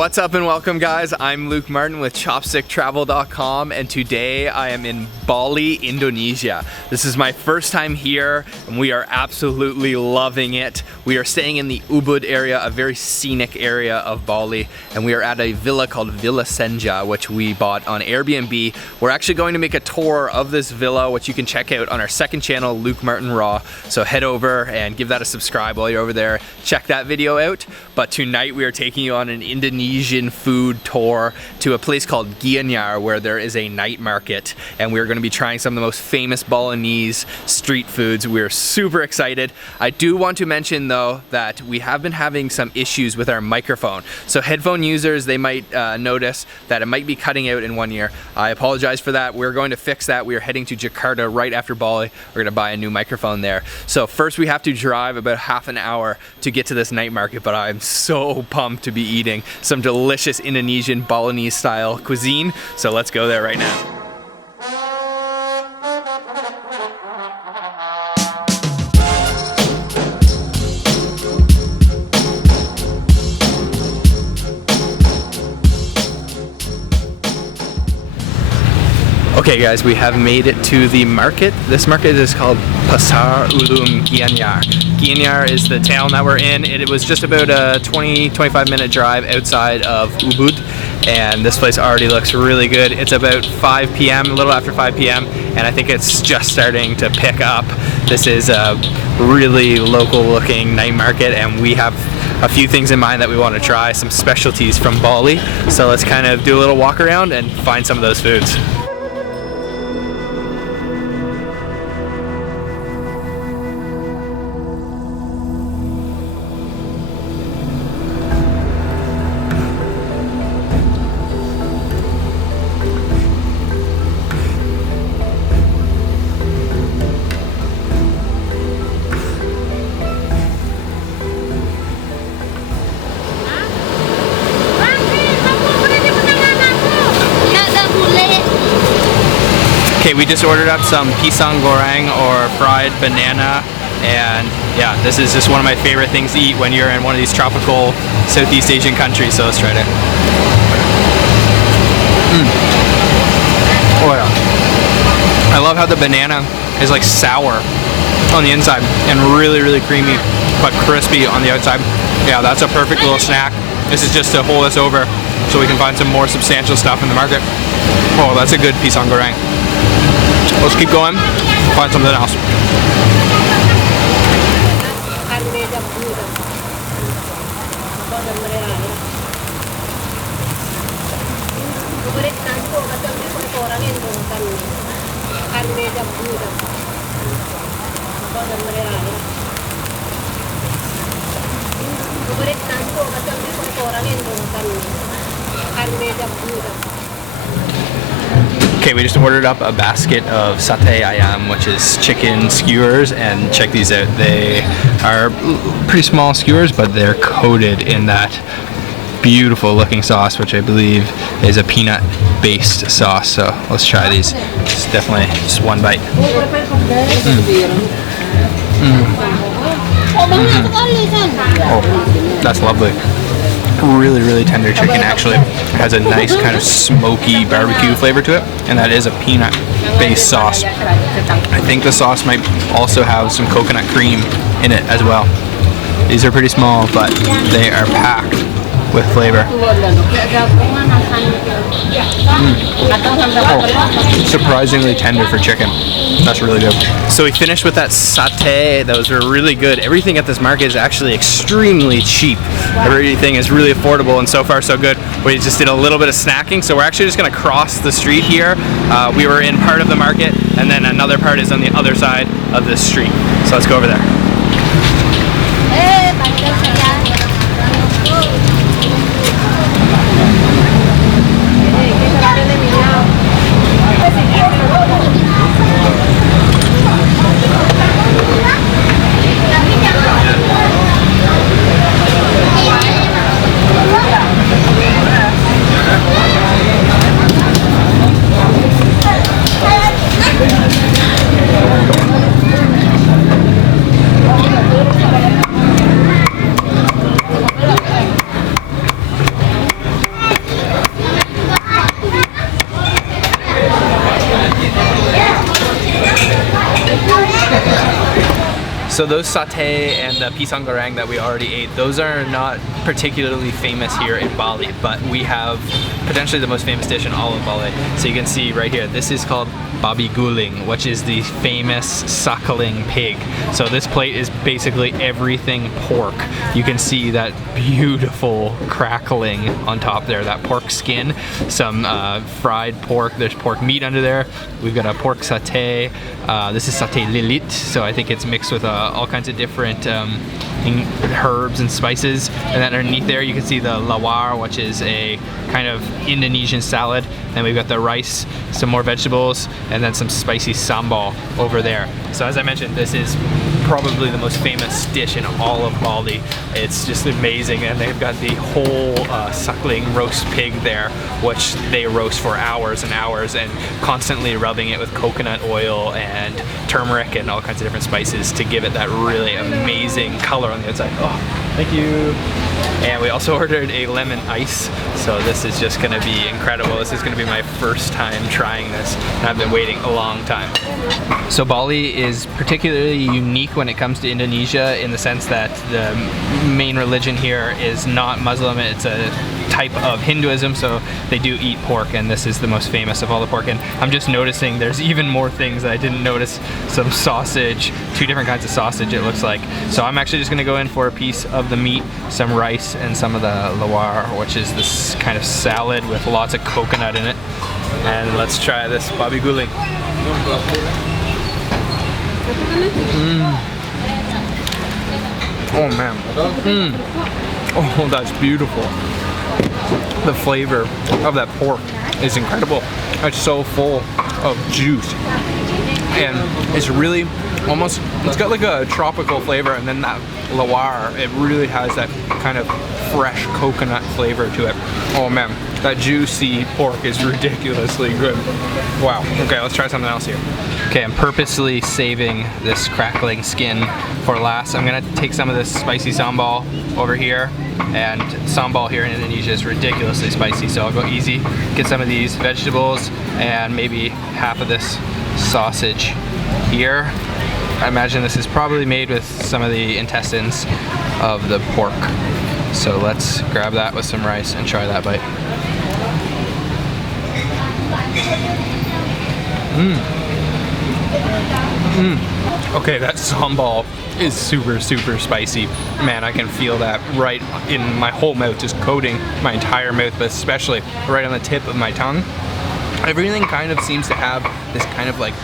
What's up and welcome, guys. I'm Luke Martin with ChopstickTravel.com, and today I am in Bali, Indonesia. This is my first time here and we are absolutely loving it. We are staying in the Ubud area, a very scenic area of Bali, and we are at a villa called Villa Senja, which we bought on Airbnb. We're actually going to make a tour of this villa, which you can check out on our second channel, Luke Martin Raw. So head over and give that a subscribe while you're over there. Check that video out. But tonight we are taking you on an Indonesian food tour to a place called Gianyar, where there is a night market, and we're going to be trying some of the most famous Balinese street foods. We're super excited. I do want to mention though that we have been having some issues with our microphone. So headphone users, they might notice that it might be cutting out in one ear. I apologize for that. We're going to fix that. We are heading to Jakarta right after Bali. We're going to buy a new microphone there. So first we have to drive about half an hour to get to this night market, but I'm so pumped to be eating some delicious Indonesian Balinese style cuisine. So let's go there right now. Okay guys, we have made it to the market. This market is called Pasar Umum Gianyar. Gianyar is the town that we're in. It was just about a 20-25 minute drive outside of Ubud, and this place already looks really good. It's about 5 p.m., a little after 5 p.m., and I think it's just starting to pick up. This is a really local looking night market, and we have a few things in mind that we want to try, some specialties from Bali. So let's kind of do a little walk around and find some of those foods. Okay, we just ordered up some Pisang Goreng, or fried banana, and yeah, this is just one of my favorite things to eat when you're in one of these tropical Southeast Asian countries, so let's try it. Oh yeah. I love how the banana is like sour on the inside and really creamy but crispy on the outside. Yeah, that's a perfect little snack. This is just to hold us over so we can find some more substantial stuff in the market. Oh, that's a good Pisang Goreng. Let's keep going, find something else. Okay, we just ordered up a basket of Sate Ayam, which is chicken skewers, and check these out. They are pretty small skewers, but they're coated in that beautiful looking sauce, which I believe is a peanut based sauce. So let's try these. It's definitely just one bite. Oh, that's lovely. Really tender chicken. Actually, it has a nice kind of smoky barbecue flavor to it, and that is a peanut based sauce. I think the sauce might also have some coconut cream in it as well. These are pretty small, but they are packed with flavor. Oh, surprisingly tender for chicken. That's really good. So we finished with that satay. Those were really good. Everything at this market is actually extremely cheap. Everything is really affordable, and so far so good. We just did a little bit of snacking, so we're actually just gonna cross the street here. We were in part of the market, and then another part is on the other side of this street. So let's go over there. So those satay and the pisang goreng that we already ate, those are not particularly famous here in Bali, but we have potentially the most famous dish in all of Bali. So you can see right here, this is called babi guling, which is the famous suckling pig. So this plate is basically everything pork. You can see that beautiful crackling on top there, that pork skin, some fried pork, there's pork meat under there. We've got a pork satay. This is Sate Lillit, so I think it's mixed with all kinds of different herbs and spices. And then underneath there you can see the lawar, which is a kind of Indonesian salad. Then we've got the rice, some more vegetables, and then some spicy sambal over there. So as I mentioned, this is probably the most famous dish in all of Bali. It's just amazing, and they've got the whole suckling roast pig there, which they roast for hours and hours, and constantly rubbing it with coconut oil and turmeric and all kinds of different spices to give it that really amazing color on the outside. Oh, thank you. And we also ordered a lemon ice, so this is just gonna be incredible. This is gonna be my first time trying this, and I've been waiting a long time. So Bali is particularly unique when it comes to Indonesia in the sense that the main religion here is not Muslim, it's a type of Hinduism, so they do eat pork, and this is the most famous of all the pork. And I'm just noticing there's even more things that I didn't notice. Some sausage, 2 different kinds of sausage it looks like. So I'm actually just gonna go in for a piece of the meat, some rice, and some of the lawar, which is this kind of salad with lots of coconut in it. And let's try this babi guling. Oh man. Oh, that's beautiful. The flavor of that pork is incredible. It's so full of juice, and it's really almost, it's got like a tropical flavor, and then that lawar, it really has that kind of fresh coconut flavor to it. Oh man, that juicy pork is ridiculously good. Wow. Okay, let's try something else here. Okay, I'm purposely saving this crackling skin for last. I'm gonna take some of this spicy sambal over here, and sambal here in Indonesia is ridiculously spicy, so I'll go easy, get some of these vegetables, and maybe half of this sausage here. I imagine this is probably made with some of the intestines of the pork. So let's grab that with some rice and try that bite. Okay, that sambal is super spicy. Man, I can feel that right in my whole mouth, just coating my entire mouth, but especially right on the tip of my tongue. Everything kind of seems to have this kind of like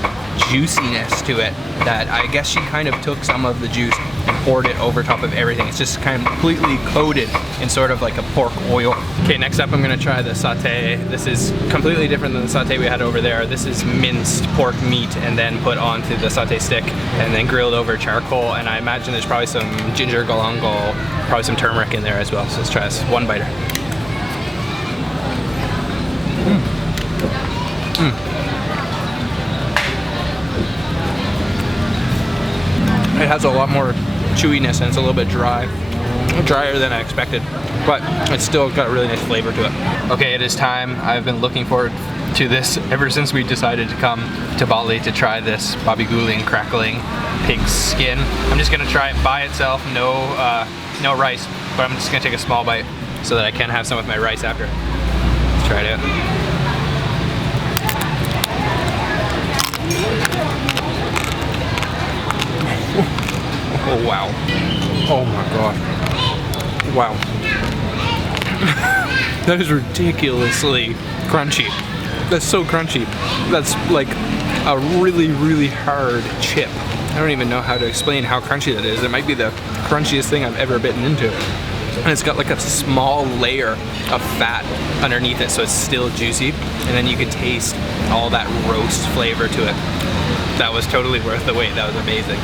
juiciness to it, that I guess she kind of took some of the juice and poured it over top of everything. It's just kind of completely coated in sort of like a pork oil. Okay, next up I'm gonna try the satay. This is completely different than the satay we had over there. This is minced pork meat and then put onto the satay stick and then grilled over charcoal, and I imagine there's probably some ginger galangal, probably some turmeric in there as well. So let's try this. One biter. It has a lot more chewiness, and it's a little bit drier than I expected, but it's still got a really nice flavor to it. Okay, it is time. I've been looking forward to this ever since we decided to come to Bali to try this babi guling crackling pig skin. I'm just gonna try it by itself, no rice, but I'm just gonna take a small bite so that I can have some with my rice after. Let's try it out. Oh wow. Oh my god. Wow. That is ridiculously crunchy. That's so crunchy. That's like a really hard chip. I don't even know how to explain how crunchy that is. It might be the crunchiest thing I've ever bitten into. And it's got like a small layer of fat underneath it, so it's still juicy. And then you can taste all that roast flavor to it. That was totally worth the wait. That was amazing.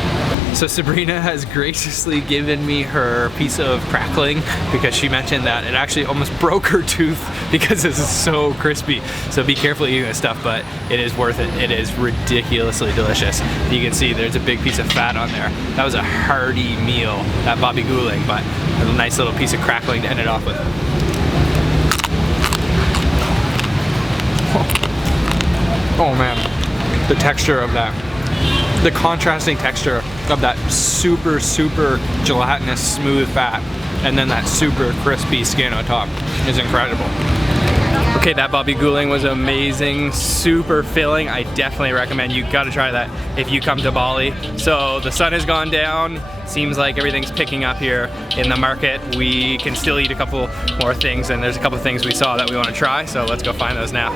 So Sabrina has graciously given me her piece of crackling because she mentioned that it actually almost broke her tooth because this is so crispy. So be careful eating this stuff, but it is worth it. It is ridiculously delicious. You can see there's a big piece of fat on there. That was a hearty meal, that babi guling, but a nice little piece of crackling to end it off with. Oh man, the texture of that. The contrasting texture of that super gelatinous smooth fat, and then that super crispy skin on top is incredible. Okay, that babi guling was amazing, super filling. I definitely recommend you gotta try that if you come to Bali. So the sun has gone down, seems like everything's picking up here in the market. We can still eat a couple more things, and there's a couple things we saw that we want to try, so let's go find those now.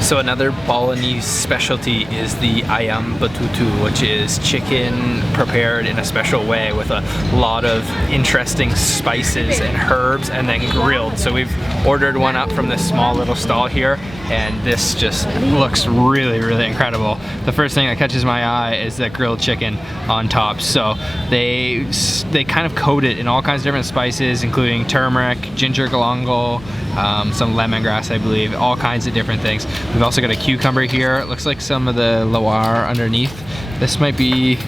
So another Balinese specialty is the Ayam Bututu, which is chicken prepared in a special way with a lot of interesting spices and herbs and then grilled. So we've ordered one up from this small little stall here, and this just looks really incredible. The first thing that catches my eye is the grilled chicken on top. So they kind of coat it in all kinds of different spices, including turmeric, ginger galangal, some lemongrass, I believe, all kinds of different things. We've also got a cucumber here. It looks like some of the lawar underneath. This might be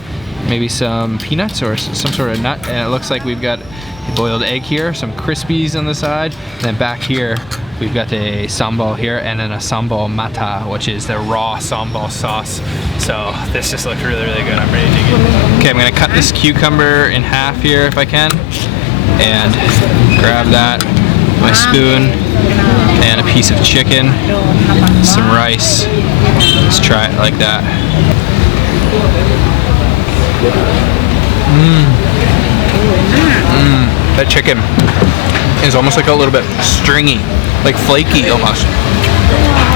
maybe some peanuts or some sort of nut. And it looks like we've got a boiled egg here, some crispies on the side. And then back here, we've got a sambal here, and then a sambal mata, which is the raw sambal sauce. So this just looks really good. I'm ready to dig in. Okay, I'm gonna cut this cucumber in half here if I can. And grab that, my spoon, and a piece of chicken, some rice. Let's try it like that. That chicken is almost like a little bit stringy, like flaky almost.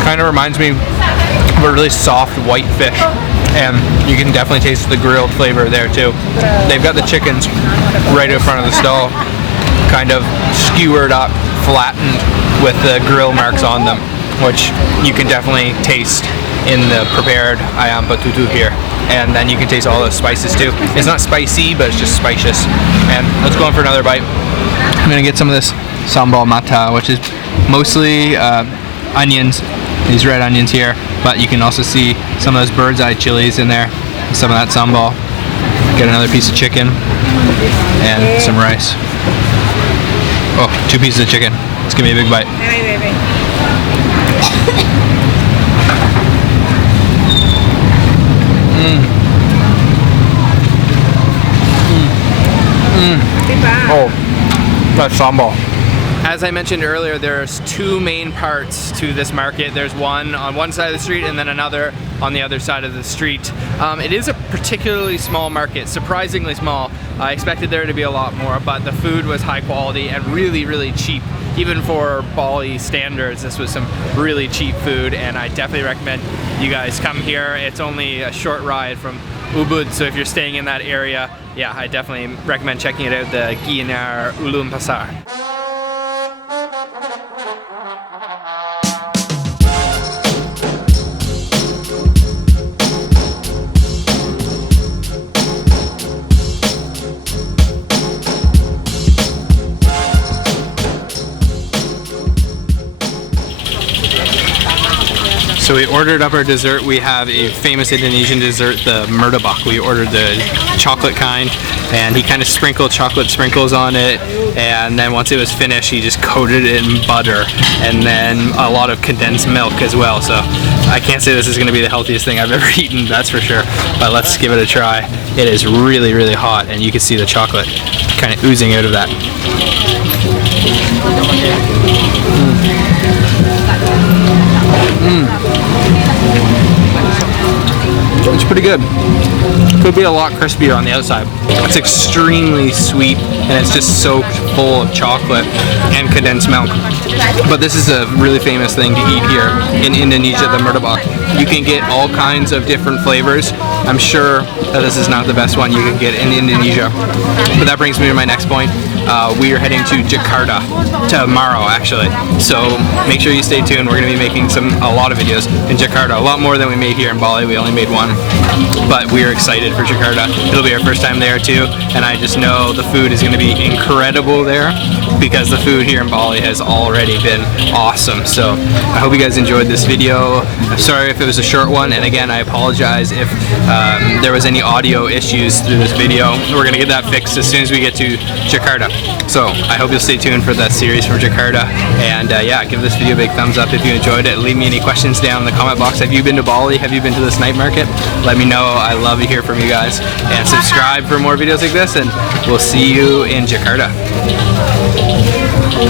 Kind of reminds me of a really soft white fish, and you can definitely taste the grilled flavor there too. They've got the chickens right in front of the stall, kind of skewered up, flattened with the grill marks on them, which you can definitely taste in the prepared Ayam Bututu here. And then you can taste all the spices too. It's not spicy, but it's just spicious. And let's go in for another bite. I'm gonna get some of this sambal mata, which is mostly onions, these red onions here, but you can also see some of those bird's eye chilies in there, some of that sambal. Get another piece of chicken and some rice. Oh, 2 pieces of chicken. Let's give me a big bite. Oh, that's sambal. As I mentioned earlier, there's 2 main parts to this market. There's one on one side of the street and then another on the other side of the street. It is a particularly small market, surprisingly small. I expected there to be a lot more, but the food was high quality and really cheap. Even for Bali standards, this was some really cheap food, and I definitely recommend you guys come here. It's only a short ride from Ubud, so if you're staying in that area, yeah, I definitely recommend checking it out, the Gianyar Pasar. So we ordered up our dessert. We have a famous Indonesian dessert, the Murtabak. We ordered the chocolate kind, and he kind of sprinkled chocolate sprinkles on it, and then once it was finished, he just coated it in butter, and then a lot of condensed milk as well. So I can't say this is going to be the healthiest thing I've ever eaten, that's for sure, but let's give it a try. It is really hot, and you can see the chocolate kind of oozing out of that. It's pretty good. Could be a lot crispier on the outside. It's extremely sweet, and it's just soaked full of chocolate and condensed milk. But this is a really famous thing to eat here in Indonesia, the Murtabak. You can get all kinds of different flavors. I'm sure that this is not the best one you can get in Indonesia. But that brings me to my next point. we are heading to Jakarta tomorrow, actually. So make sure you stay tuned. We're going to be making a lot of videos in Jakarta, a lot more than we made here in Bali. We only made one, but we are excited for Jakarta. It'll be our first time there too, and I just know the food is going to be incredible there because the food here in Bali has already been awesome. So I hope you guys enjoyed this video. I'm sorry if it was a short one, and again, I apologize if there was any audio issues through this video. We're gonna get that fixed as soon as we get to Jakarta. So I hope you'll stay tuned for that series from Jakarta, and yeah, give this video a big thumbs up if you enjoyed it. Leave me any questions down in the comment box. Have you been to Bali? Have you been to this night market? Let me know. I love to hear from you guys, and subscribe for more videos like this, and we'll see you in Jakarta.